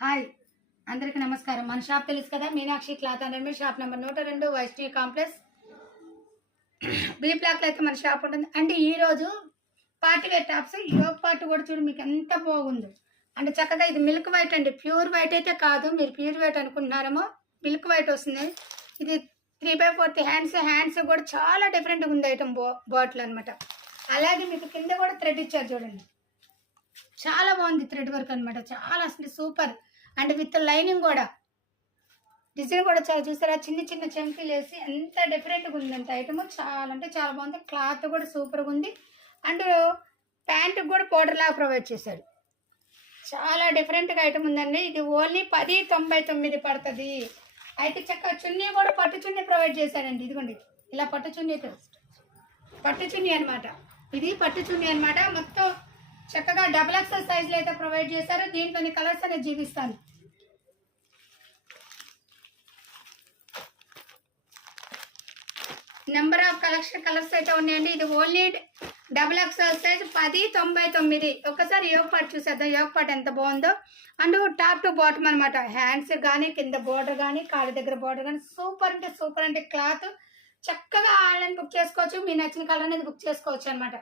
Hi అందరికీ నమస్కారం. మన షాప్ తెలుసు కదా, Meenakshi cloth and readymade. Shop number 102 Vaishnavi complex B బ్లాక్లో అయితే మన షాప్ ఉంటుంది. అంటే ఈరోజు పార్టీ వేర్ టాప్స్ యోగ పార్టీ కూడా చూడు మీకు ఎంత బాగుందో. అంటే చక్కగా ఇది మిల్క్ వైట్ అండి, ప్యూర్ వైట్ అయితే కాదు. మీరు ప్యూర్ వైట్ అనుకుంటున్నారేమో, మిల్క్ వైట్ వస్తుంది. ఇది 3/4 హ్యాండ్స్ కూడా చాలా డిఫరెంట్గా ఉంది ఐటమ్. బాటిల్ అనమాట. అలాగే మీకు కింద కూడా థ్రెడ్ ఇచ్చారు చూడండి, చాలా బాగుంది థ్రెడ్ వర్క్ అనమాట. చాలా అసలు సూపర్. అండ్ విత్ లైనింగ్ కూడా, డిజైన్ కూడా చాలా చూసారా, చిన్న చిన్న చెంకీలు వేసి ఎంత డిఫరెంట్గా ఉంది అంత ఐటమ్. చాలా అంటే చాలా బాగుంది. క్లాత్ కూడా సూపర్గా ఉంది. అండ్ ప్యాంటుకి కూడా పౌడర్ లాగా ప్రొవైడ్ చేశాడు. చాలా డిఫరెంట్గా ఐటమ్ ఉందండి. ఇది ఓన్లీ 10.99 పడుతుంది. అయితే చక్కగా చున్నీ కూడా పట్టు చున్నీ ప్రొవైడ్ చేశాడండి. ఇదిగోండి ఇలా పట్టు చున్నీ అనమాట. ఇది పట్టు చున్నీ అనమాట. మొత్తం చక్కగా డబుల్ ఎక్సెల్ సైజులో అయితే ప్రొవైడ్ చేశారు. దీంట్లోని కలర్స్ అనేది చూపిస్తాను. నెంబర్ ఆఫ్ కలర్స్ అయితే ఉన్నాయండి. ఇది ఓన్లీ డబుల్ ఎక్సెల్ సైజ్ 10.99. ఒక్కసారి యోగ పార్ట్ చూసేద్దాం, యోగ పార్ట్ ఎంత బాగుందో. అండ్ టాప్ టు బాటమ్ అనమాట. హ్యాండ్స్ కానీ కింద బోర్డర్ కానీ కాళ్ళ దగ్గర బోర్డర్ కానీ సూపర్ అంటే సూపర్. అంటే క్లాత్ చక్కగా ఆన్లైన్ బుక్ చేసుకోవచ్చు. మీ నచ్చిన కలర్ అనేది బుక్ చేసుకోవచ్చు అనమాట.